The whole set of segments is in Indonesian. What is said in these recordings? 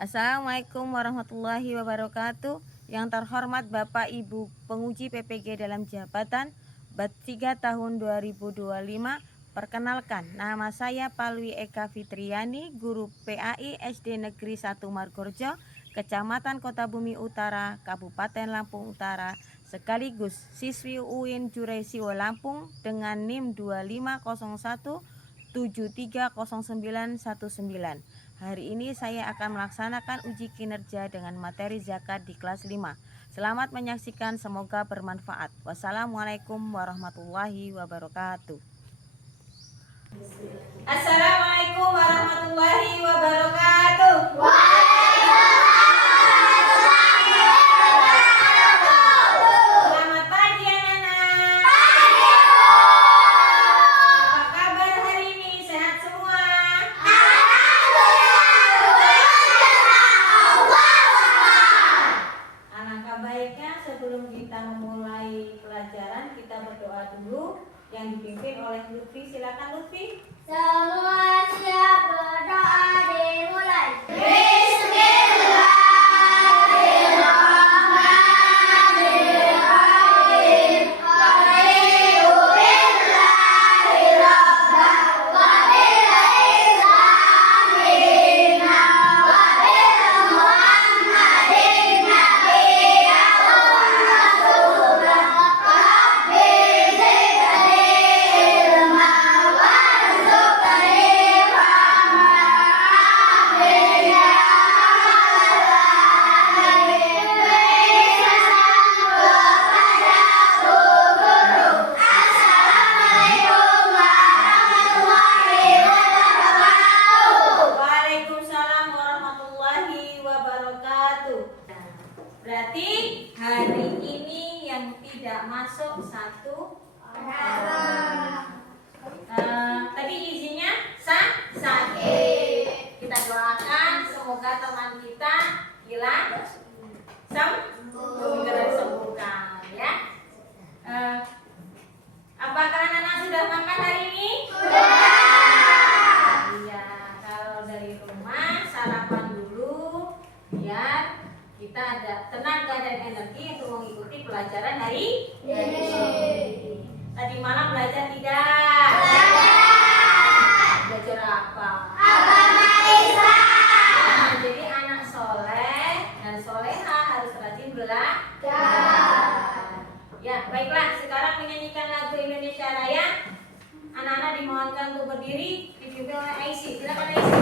Assalamualaikum warahmatullahi wabarakatuh. Yang terhormat Bapak Ibu penguji PPG dalam jabatan Bat 3 tahun 2025. Perkenalkan, nama saya Palwi Eka Fitriani, guru PAI SD Negeri 1 Margorjo, Kecamatan Kota Bumi Utara, Kabupaten Lampung Utara, sekaligus siswi UIN Juresiwo Lampung dengan NIM 2501 730919. Hari ini saya akan melaksanakan uji kinerja dengan materi zakat di kelas 5. Selamat menyaksikan, semoga bermanfaat. Wassalamualaikum warahmatullahi wabarakatuh. Assalamualaikum warahmatullahi wabarakatuh. Selamat pagi anak-anak. Apa kabar hari ini? Sehat semua? Alangkah baiknya sebelum kita memulai pelajaran, kita berdoa dulu yang dipimpin oleh Lutfi. Silakan Lutfi. Semua siap, berdoa dimulai. Waalaikumsalam warahmatullahi wabarakatuh. Berarti hari ini yang tidak masuk satu orang. Tadi izinnya sakit. Kita doakan semoga teman kita hilang segera disembuhkan ya. Apakah anak-anak sudah makan hari ini? Iya, kalau dari rumah sarapan dulu biar kita ada tenaga dan energi untuk mengikuti pelajaran hari ini. Tadi malam belajar tidak? Belajar apa? Nah, jadi anak soleh dan soleha harus rajin belajar. Ya, baiklah. Sekarang menyanyikan lagu Indonesia Raya. Anak-anak dimohonkan untuk berdiri, dipimpin oleh Aisyah. Silakan Aisyah.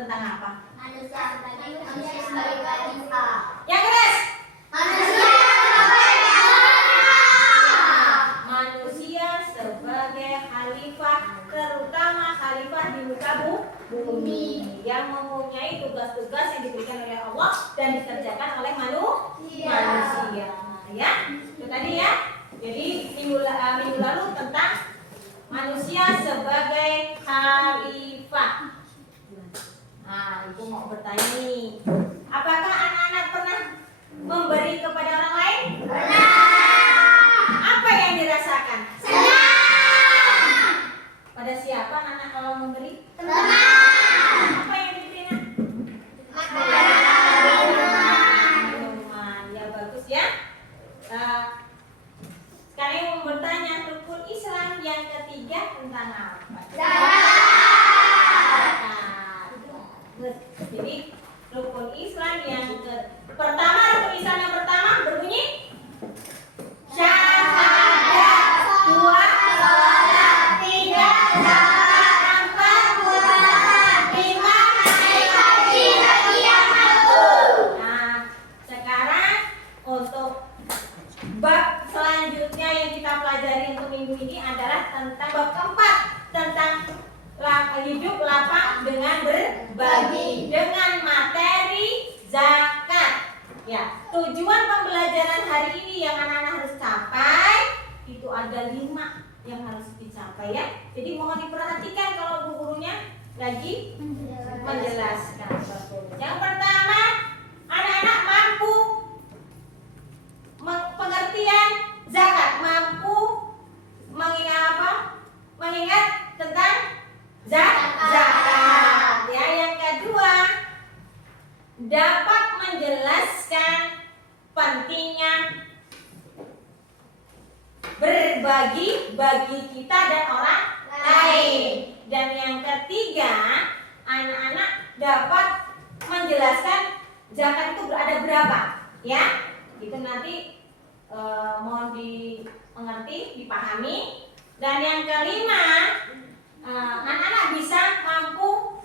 tentang apa? Manusia sebagai khalifah. Yang keras. Manusia sebagai khalifah. Manusia sebagai khalifah, terutama khalifah di muka bumi yang mempunyai tugas-tugas yang diberikan oleh Allah dan dikerjakan oleh manusia. Ya, itu tadi ya. Jadi minggu lalu tentang manusia sebagai khalifah. Nah, ibu mau bertanya nih, apakah anak-anak pernah memberi kepada orang lain? Apa yang dirasakan? Pada siapa anak kalau memberi? Apa yang diberi? Minuman. Ya bagus ya. Sekarang mau bertanya, rukun Islam yang ketiga tentang apa? Zakat. Jadi rukun Islam yang pertama, rukun Islam yang pertama berbunyi syahadat, 2 salat, 3 zakat, 4 puasa, 5 haji yang mabrur. Nah, sekarang untuk bab selanjutnya yang kita pelajari untuk minggu ini adalah tentang bab keempat, tentang hidup lapang dengan berbagi dengan materi zakat. Ya, tujuan pembelajaran hari ini yang anak-anak harus capai itu ada 5 yang harus dicapai ya. Jadi mohon diperhatikan kalau bu gurunya lagi menjelaskan. Yang pertama, anak-anak mampu pengertian zakat, mampu mengingat tentang zakat. Ya, yang kedua, dapat menjelaskan pentingnya berbagi bagi kita dan orang lain. Dan yang ketiga, anak-anak dapat menjelaskan zakat itu ada berapa, ya. Itu nanti mohon dimengerti, dipahami. Dan yang kelima, anak-anak bisa mampu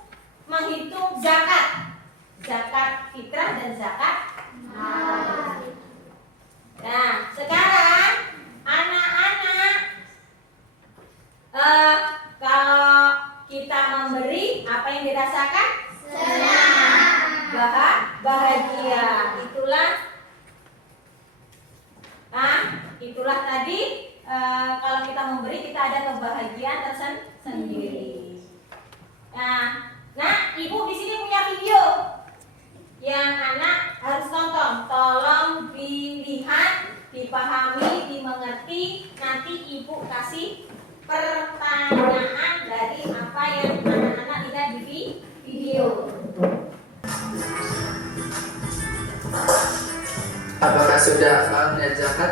menghitung zakat fitrah dan zakat mal. Nah, sekarang anak-anak kalau kita memberi, apa yang dirasakan? Senang, bahagia. Itulah tadi kalau kita memberi kita ada kebahagiaan tersendiri. Nah, ibu di sini punya video yang anak harus tonton. Tolong dilihat, dipahami, dimengerti. Nanti ibu kasih pertanyaan dari apa yang anak-anak lihat di video. Apakah sudah paham niat zakat?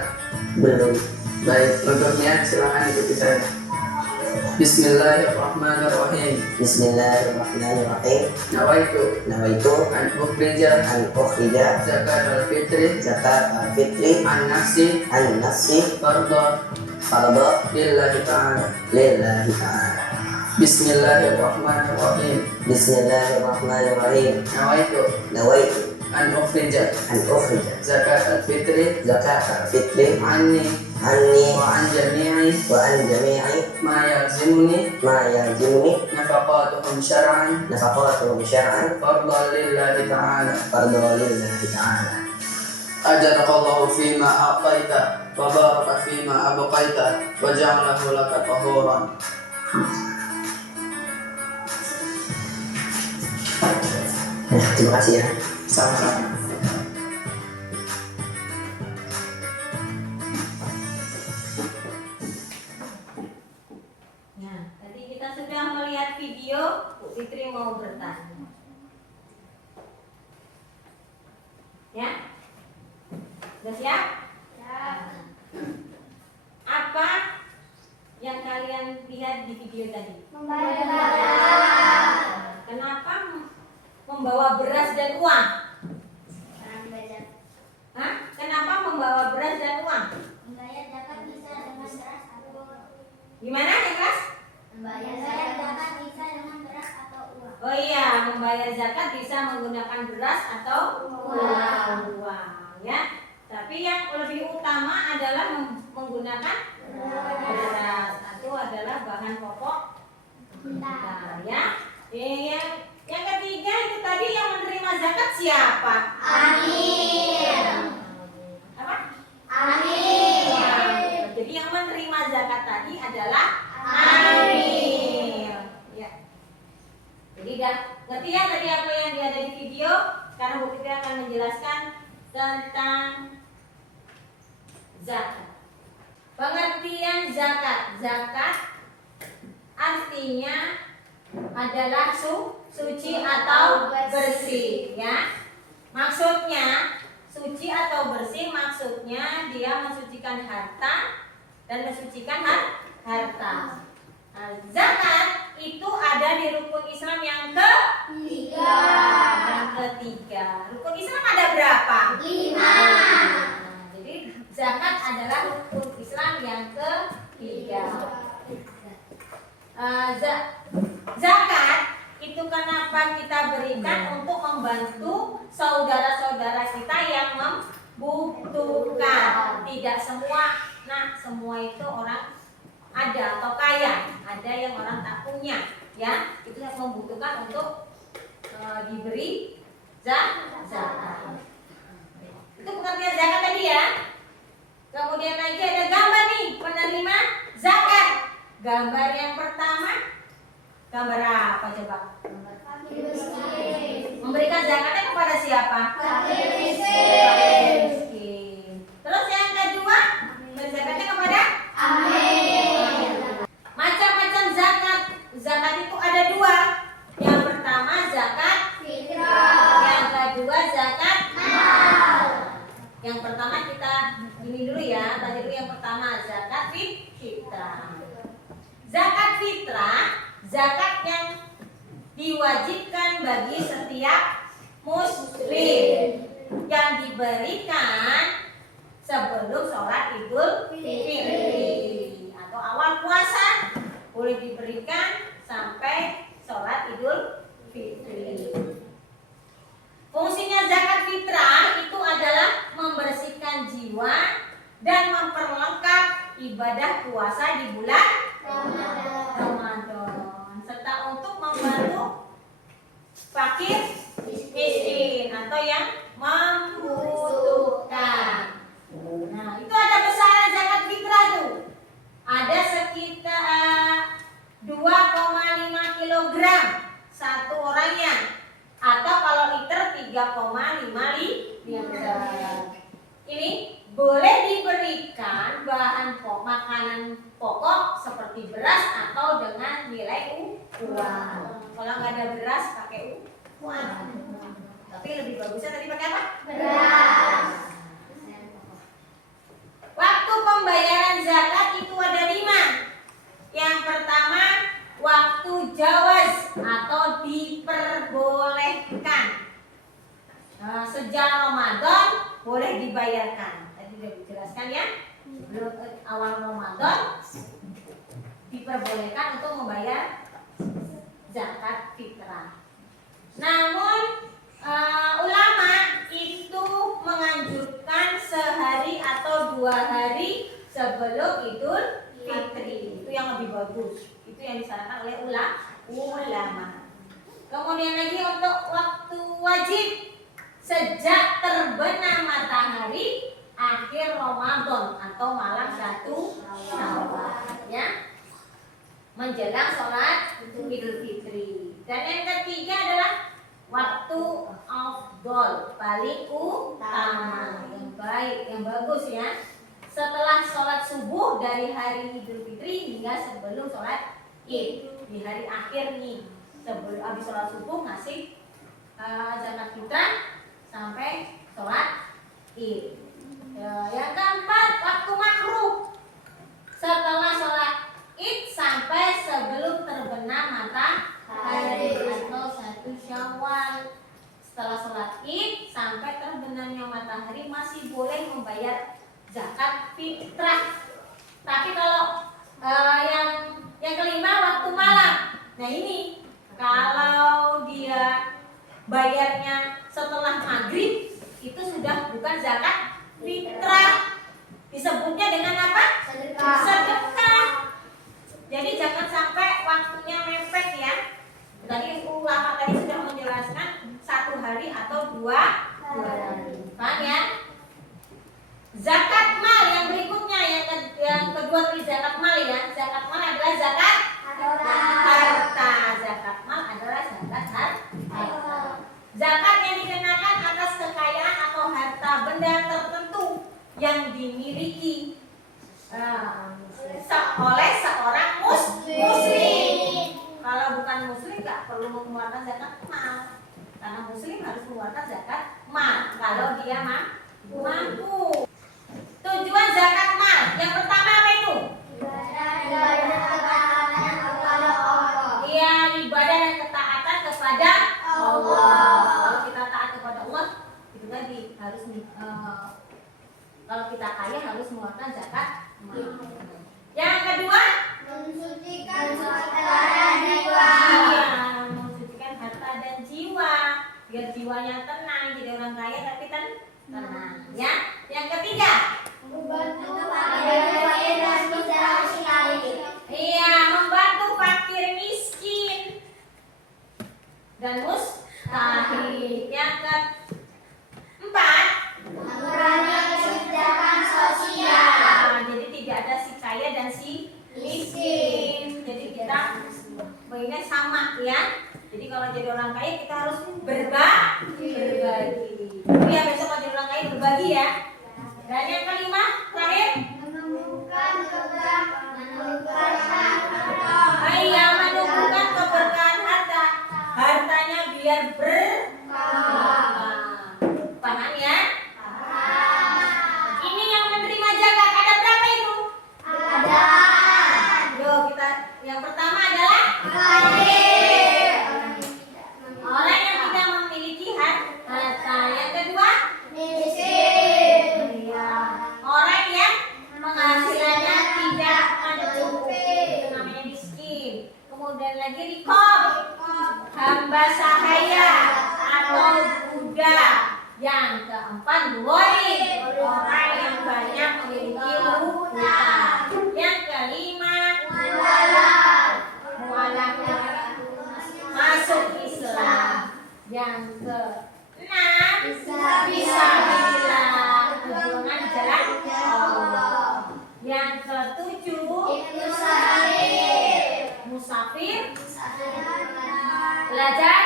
Belum. Baik, untuknya silakan ikuti saya. Bismillahirrahmanirrahim. Bismillahirrahmanirrahim. Nawaitu an ukhrija zakat al-fitri an nafsi fardhu lillahi ta'ala. Bismillahirrahmanirrahim. Nawaitu an ukhrija zakat al-fitri anni wa an jami'i ma yalzimuni nafaqatuhum syar'an fardhu lillahi ta'ala. Ajarakallahu fima a'taita wa baraka fima abqaita wa ja'alahu laka tahuran. Terima kasih ya. Sama-sama. Nah, tadi kita sudah melihat video, Bu Fitri mau bertanya. Ya? Sudah siap? Apa yang kalian lihat di video tadi? Kenapa membawa beras dan uang? Kenapa membawa beras dan uang? Membayar zakat bisa dengan beras atau Gimana ya, Kas? membayar zakat bisa dengan beras atau uang. Oh iya, membayar menggunakan beras atau uang ya. Tapi yang lebih utama adalah menggunakan beras atau adalah bahan pokok kita ya. Yang ketiga itu tadi yang menerima zakat siapa? Amir. Apa? Amir. Jadi yang menerima zakat tadi adalah Amir. Ya. Jadi udah ngerti ya tadi apa yang dia ada di video? Sekarang Bu Fitri akan menjelaskan tentang zakat. Pengertian zakat. Zakat artinya adalah suci atau bersih ya. Maksudnya suci atau bersih maksudnya dia mensucikan harta dan mensucikan harta. Nah, zakat itu ada di rukun Islam yang ketiga. Rukun Islam ada berapa? 5. Jadi zakat adalah rukun Islam yang ketiga. Zakat itu kenapa kita berikan untuk membantu saudara-saudara kita yang membutuhkan. Tidak semua, semua itu orang ada atau kaya, ada yang orang tak punya, ya. Itu yang membutuhkan untuk diberi zakat. Itu pengertian zakat tadi ya. Kemudian lagi ada gambar nih penerima zakat. Gambar yang pertama, gambar apa coba? Memberikan zakatnya kepada siapa? Fakir Miskin. Terus yang kedua, memberi zakatnya kepada? Amin. Macam-macam zakat. Zakat itu ada dua. Yang pertama zakat Fitrah. yang kedua zakat Mal. Yang pertama kita ini dulu ya. Tadi dulu yang pertama zakat fitrah. Zakat fitrah, zakat yang diwajibkan bagi setiap muslim yang diberikan sebelum sholat Idul Fitri atau awal puasa, boleh diberikan sampai sholat Idul Fitri. Fungsinya zakat fitrah itu adalah membersihkan jiwa dan memperlengkap ibadah puasa di bulan Ramadan, serta untuk membantu fakir miskin atau yang membutuhkan. Nah, itu ada besaran zakat fitrah tuh. Ada sekitar 2,5 kg satu orangnya, atau kalau liter 3,5 liter. Ini boleh diberikan bahan makanan pokok seperti beras atau dengan nilai uang. Kalau nggak ada beras pakai uang. Tapi lebih bagusnya tadi pakai apa? Beras. Waktu pembayaran zakat itu ada 5. Yang pertama, waktu jawaz atau diperbolehkan. Sejak Ramadan boleh dibayarkan. Tadi sudah dijelaskan ya. Sebelum awal Ramadan diperbolehkan untuk membayar zakat fitrah. Namun ulama itu menganjurkan sehari atau 2 hari sebelum Idul Fitri. Itu yang lebih bagus. Itu yang disarankan oleh ulama. Kemudian lagi untuk waktu wajib sejak terbenam matahari akhir Ramadan atau malam 1 Syawal ya, menjelang sholat Idul Fitri. Dan yang ketiga adalah waktu afdol, paling utama, yang baik, yang bagus ya, setelah sholat subuh dari hari Idul Fitri hingga sebelum sholat Id. Di hari akhir nih, sebelum habis sholat subuh ngasih zakat fitrah sampai sholat Id. Yang keempat, waktu makruh setelah sholat Id sampai sebelum terbenam matahari atau 1 Syawal. Setelah sholat Id sampai terbenamnya matahari masih boleh membayar zakat fitrah. Tapi kalau yang kelima waktu malam. Nah ini kalau dia bayarnya setelah maghrib, itu sudah bukan zakat fitrah. Disebutnya dengan apa? Sedekah. Jadi jangan sampai waktunya mepet ya. Tadi ulama tadi sudah menjelaskan 1 hari atau 2 hari. Paham ya? Zakat mal yang berikutnya, yang kedua dari zakat mal ya. Zakat mal adalah zakat harta. Zakat mal adalah zakat harta. Zakat yang dikenakan atas kekayaan atau harta benda tertentu yang dimiliki oleh seorang muslim. Kalau bukan muslim nggak perlu mengeluarkan zakat mal, karena muslim harus mengeluarkan zakat mal kalau dia mampu. Tujuan zakat mal yang pertama apa itu? Iya, ibadah dan ketaatan kepada Allah. Kalau kita taat kepada Allah, itu tadi harus kalau kita kaya harus mengeluarkan zakat mal. Yang kedua, mensucikan harta dan jiwa. iya, mensucikan harta dan jiwa biar jiwanya tenang, jadi orang kaya tapi tenang ya. Yang ketiga, Membantu fakir dan miskin. iya, membantu fakir miskin dan mustahil. Yang keempat, Mengurangi kesenjangan sosial. jadi tidak ada si kaya dan si miskin. Jadi kita pengennya sama ya. Jadi kalau jadi orang kaya kita harus berbagi. Ya besok kalau jadi orang kaya berbagi ya. Dan yang kelima terakhir, Menumbuhkan menumbuhkan iya, menumbuhkan keberkahan harta. Hartanya biar berkah. Paham ya? Ini yang menerima zakat ada berapa itu? ada Yo, kita yang pertama adalah fakir, orang yang tidak memiliki harta. Yang kedua, miskin, iya, orang yang penghasilannya tidak mencukupi, itu namanya miskin. Kemudian lagi rikob, hamba sahaya atau budak. Yang keempat, gharib, orang yang banyak memiliki hutang. Yang kelima, mualaf masuk Islam. Yang keenam, bisa bilang perjuangan di jalan Allah. Yang ketujuh, musafir, belajar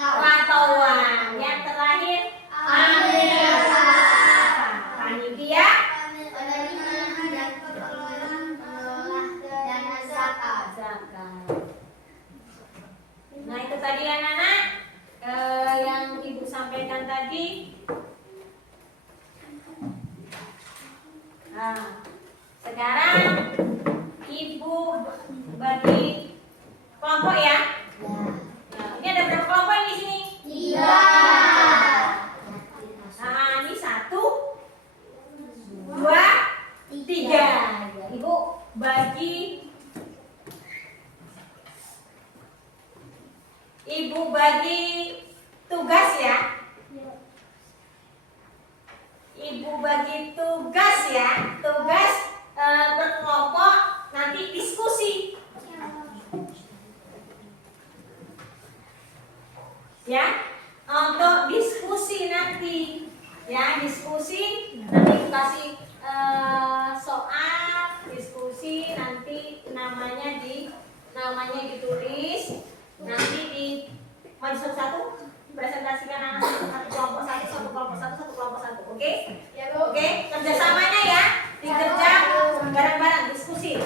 rantauan. Yang terakhir, panitia zakat. Nah itu tadi anak-anak yang ibu sampaikan tadi. Nah, sekarang ibu bagi kelompok ya. Nah, ini ada berapa kelompok yang di sini? 3. Nah, ini 1, 2, 3. Ya, ibu bagi tugas ya. Ibu bagi tugas ya. Tugas berkelompok nanti diskusi. Ya, untuk diskusi nanti. Ya, diskusi nanti kasih soal diskusi nanti namanya ditulis nanti di maju satu presentasikan satu kelompok satu. Oke? Oke, kerjasamanya ya dikerja bareng-bareng diskusi.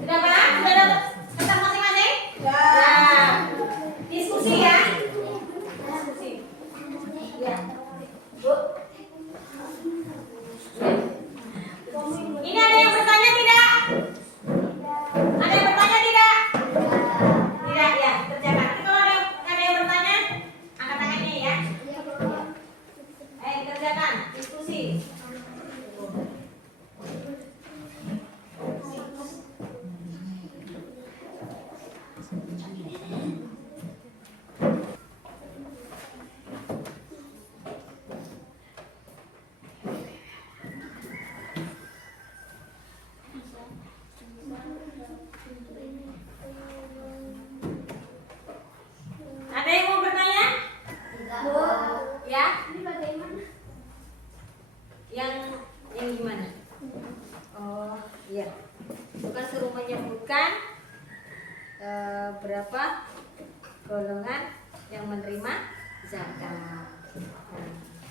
Sudah paham? Sudah dapat kertas masing-masing? Ya. Diskusi ya. Diskusi. Ya. Bu. Ini ada yang bertanya tidak? Ada yang bertanya golongan yang menerima zakat. Nah,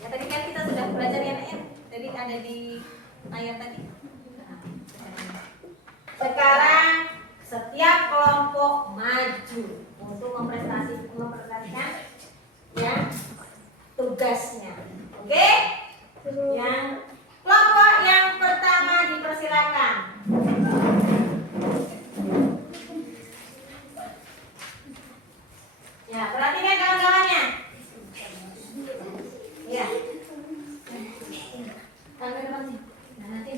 ya tadi kan kita sudah belajar ya, Nak. Jadi ada di ayat tadi. Nah, sekarang setiap kelompok maju untuk mempresentasikan ya tugasnya. Oke? Yang kelompok yang pertama dipersilakan. Ya, perhatikan kawan-kawannya. Ya. Tangan depan sih. Nah, nanti.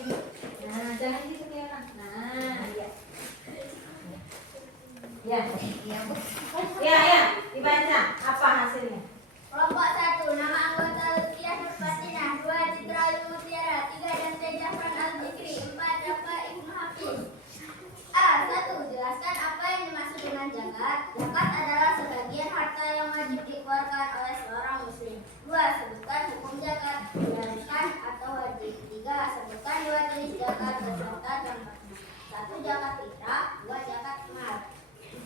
Nah, jangan gitu kelihatan. Nah, iya. Ya. Ya, dibaca. Apa hasilnya? Kelompok 1, nama anggota Lutfiyah Nurfatinah, 2 Citra Mutiara, 3 Dante Jafran Al-Zikri, 4 Rafa Ibnu Hafiz. A. 1. Jelaskan apa yang dimaksud dengan zakat. Zakat adalah sebagian harta yang wajib dikeluarkan oleh seorang muslim. 2. Sebutkan hukum zakat, diharuskan atau wajib. 3. Sebutkan 2 jenis zakat beserta contohnya. 1. Zakat fitrah, 2 zakat mal.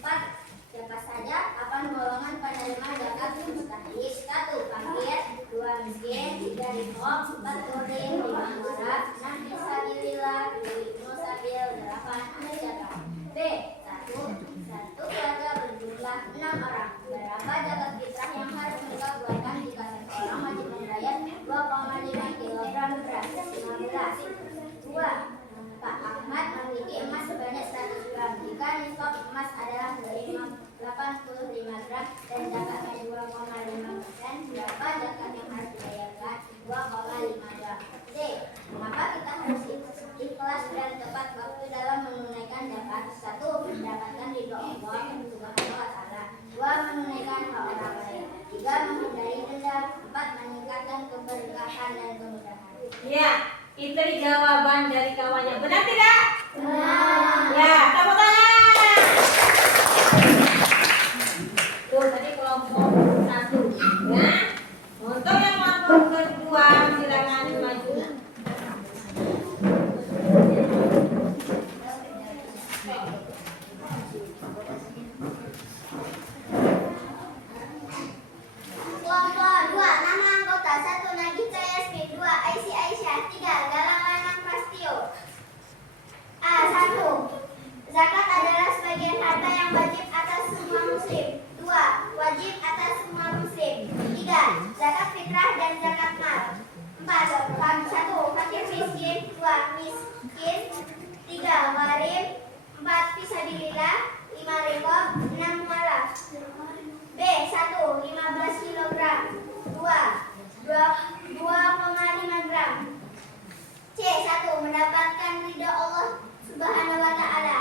4. Siapa saja apa golongan penerima zakat mustahik. 1. Fakir, 2 miskin, 3 riqab, 4 murim, 5 muara, 6 fisabilillah, 7 ibnu sabil, 8 zakat. B. 1 keluarga berjumlah 6 orang. Berapa zakat fitrah yang harus mereka keluarkan jika satu orang wajib membayar 2,5 kg beras? 15. 2. Pak Ahmad memiliki emas sebanyak 100 gram. Jika nisab emas adalah 85 gram dan zakatnya 2,5%, berapa zakat yang harus dibayarkan? 2,5 gram. C. Mengapa kita harus ikhlas dan tepat waktu dalam menunaikan zakat? 1. Mendapatkan ridho Allah Subhanahu wa taala. 2. Menunaikan hak orang lain. 3. Menghindari dendam. 4. Meningkatkan keberkahan dan kemudahan. Ya, itu jawaban dari kawannya. Benar tidak? Benar. Ya, tepuk tangan. Tuh tadi kelompok 1. Ya. Untuk yang kelompok kedua silakan maju. Kelompok 2, nama anggota 1 Nagita Yasmin, 2 Aisyah, 3 Galang Lanang Prastio. A. 1. Zakat adalah sebagian harta yang wajib atas semua muslim. 2. Wajib atas semua muslim. 3. Zakat fitrah dan zakat mal. 4. 1. Fakir miskin. 2. Miskin. 3. Warim. 4. Fisabilillah. 5 riqab. 6 mualaf. B. 1. 15 kg. 2,5 gram. C. 1. Mendapatkan ridho Allah Subhanahu wa taala.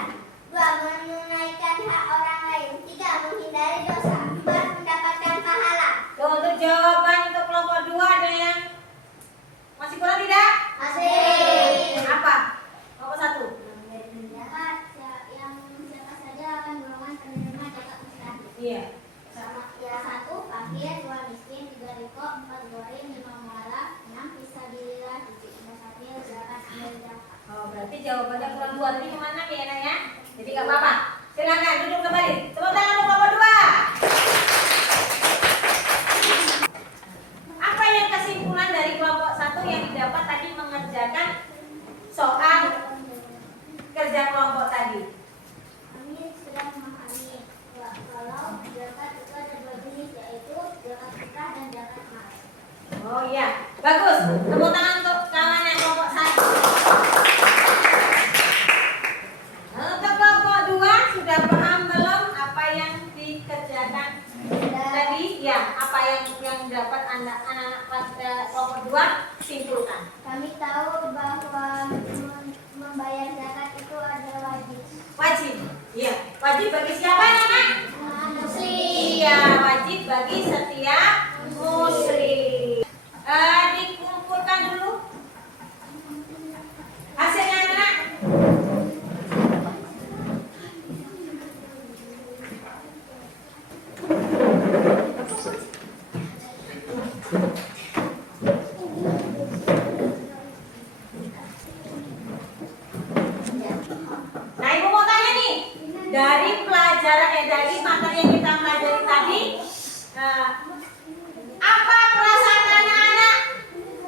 2. Menunaikan hak orang lain. 3. Menghindari dosa. 4. Mendapatkan pahala. Tuh, untuk jawaban untuk kelompok 2 ada yang masih kurang tidak? Masih. Apa? Kelompok 1. Zakat yang siapa saja akan golongan penerima zakat mustahik. Iya. Ya 1. Fakir, 2 miskin, 3 riqab, 4 gharim, 5 mualaf, 6 fisabilillah, 7 ibnu sabil, 8 amil zakat. Oh, berarti jawabannya kurang 2. Tadi kemana ya, Nak ya? Jadi nggak apa-apa. Silakan duduk kembali. Tepuk tangan untuk kelompok 2. Apa yang kesimpulan dari kelompok 1 yang didapat tadi mengerjakan soal kerja kelompok tadi? Kami sudah memahami kalau zakat itu ada 2 jenis, yaitu zakat fitrah dan zakat mal. Oh iya, bagus. Tepuk tangan untuk kawan yang kelompok 1. Untuk kelompok 2 sudah paham belum apa yang dikerjakan tadi? Ya, apa yang dapat anak-anak kelompok 2 simpulkan? Kami tahu bahwa membayar zakat itu ada wajib. Wajib. Iya, wajib bagi siapa, Anak? Muslim. Iya, wajib bagi setiap muslim. Dikumpulkan dulu hasilnya, Anak. Nah, Ibu mau tanya nih, dari pelajaran dari materi yang kita pelajari tadi Nah, apa perasaan anak-anak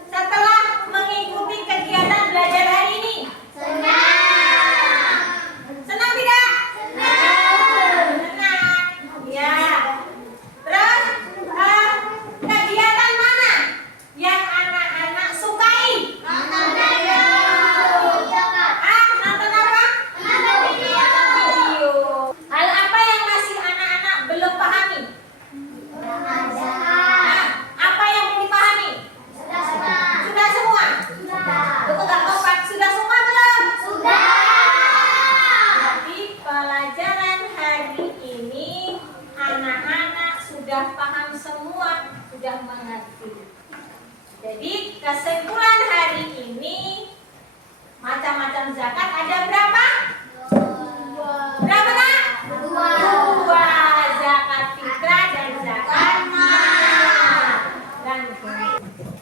setelah mengikuti kegiatan belajar hari ini? Senang. Senang tidak? Senang. Ya. Terus kegiatan mana yang anak-anak sukai? Nonton video. Nonton apa? Nonton video. Video. Hal apa yang masih anak-anak belum pahami? Apa yang belum dipahami? Sudah semua? Betul nggak kompak? Sudah semua belum? Berarti pelajaran hari ini anak-anak sudah paham semua, sudah mengerti. Jadi kesimpulan hari ini macam-macam zakat ada berapa? Berapa nak? Dua, zakat fitrah dan zakat mal. Dan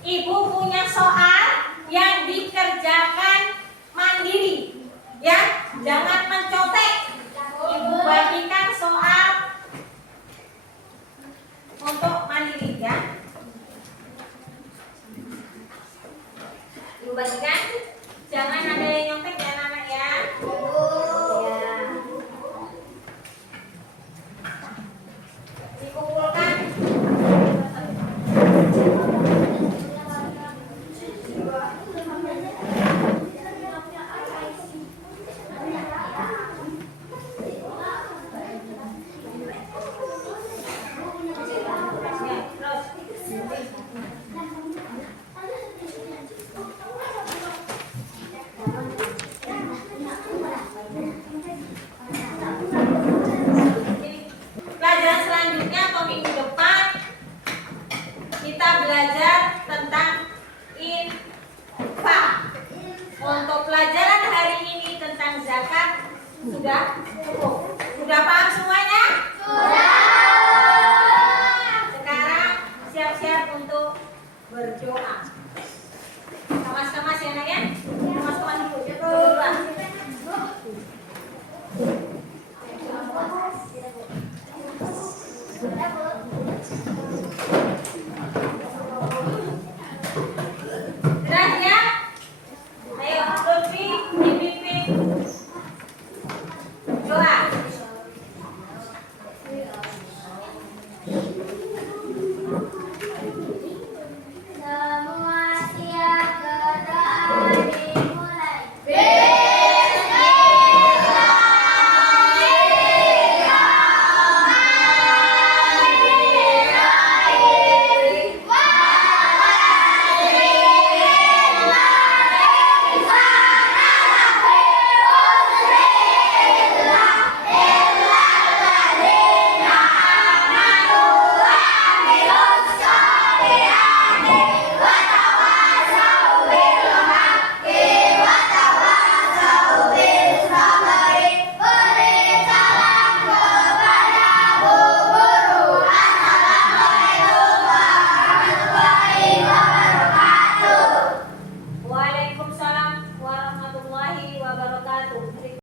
ibu punya soal yang dikerjakan mandiri, ya, jangan mencontek. Ibu bagikan soal untuk mandiri, ya. Ibu bagikan, jangan ada yang nyontek ya anak ya. Ya. Dikumpulkan. Ya, terus. Pelajaran selanjutnya atau minggu depan kita belajar tentang infak. Untuk pelajaran hari ini tentang zakat sudah cukup. Sudah paham semuanya? Sekarang siap-siap untuk berdoa. Kemas-kemas ya nak ya? Kemas-kemas dulu. Berdoa.